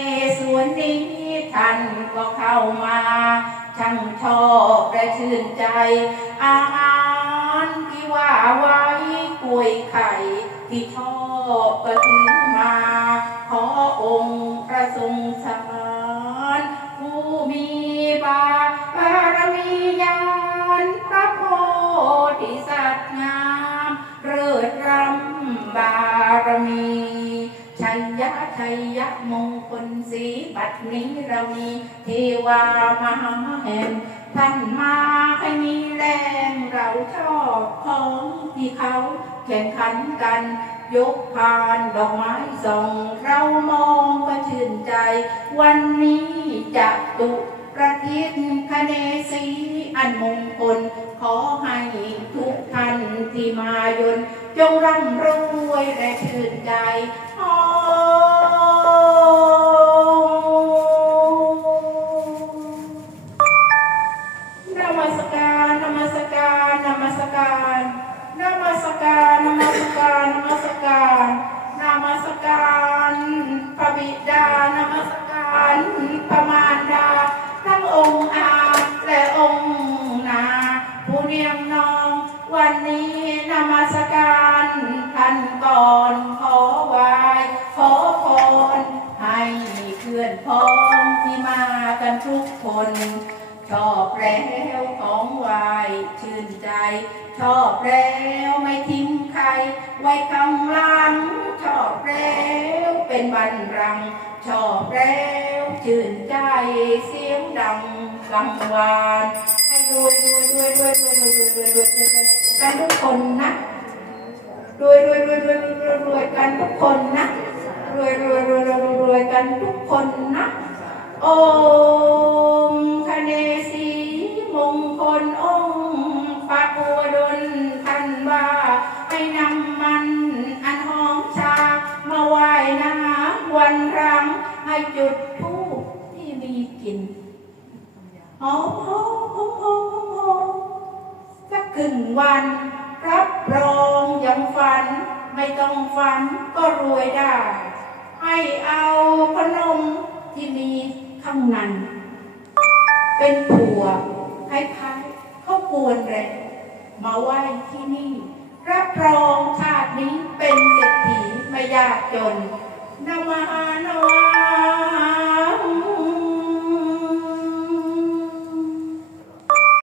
ในสวนนี้ท่านก็เข้ามาช่างชอบและชื่นใจ อาหารที่ว่าไว้กล้วยไข่ที่ชอบก็ถือมา ขอองค์ประสงค์สารผู้มีบารมีญาณพระโพธิสัตว์งาม เริดรำบารมี ยยะชัยยะมงคลสีบัดนี้เรามีเทวามหาแห่งท่านมาให้มีแรงเราชอบของที่เขาแข่งขันกัน ยกพานดอกไม้ส่องเรามองก็ชื่นใจ วันนี้จะตุประทิศคเนสีอันมงคลขอให้ ทุกท่านทิมายน จงร่ำรวยและชื่นใจโอ้ พ้องที่มากันทุกคน ชอบแล้วของวายชื่นใจ ชอบแล้วไม่ทิ้งใคร ไว้ข้างหลัง ชอบแล้วเป็นบันรัง ชอบแล้วชื่นใจเสียงดังกังวานให้รวยรวยรวยรวยรวยรวยรวยรวยรวยรวยกันทุกคนนะรวยรวยรวยรวยรวยรวยกันทุกคน กันทุกคนนะ โอมคเนสีมงคลองค์พระบัวดลท่านว่าให้นำมันอันหอมชา มาไหว้นะวันรังให้จุดธูปที่มีกลิ่นหอมหอมหอมหอมหอมหอมสักครึ่งวันรับรองยังฝัน ไม่ต้องฝันก็รวยได้ ให้อาางนันเป็นผัวให้พักเข้ากวนแรงมาไหว้ที่นี่ รับรองชาตินี้เป็นเศรษฐีไม่ยากจนนามานาวา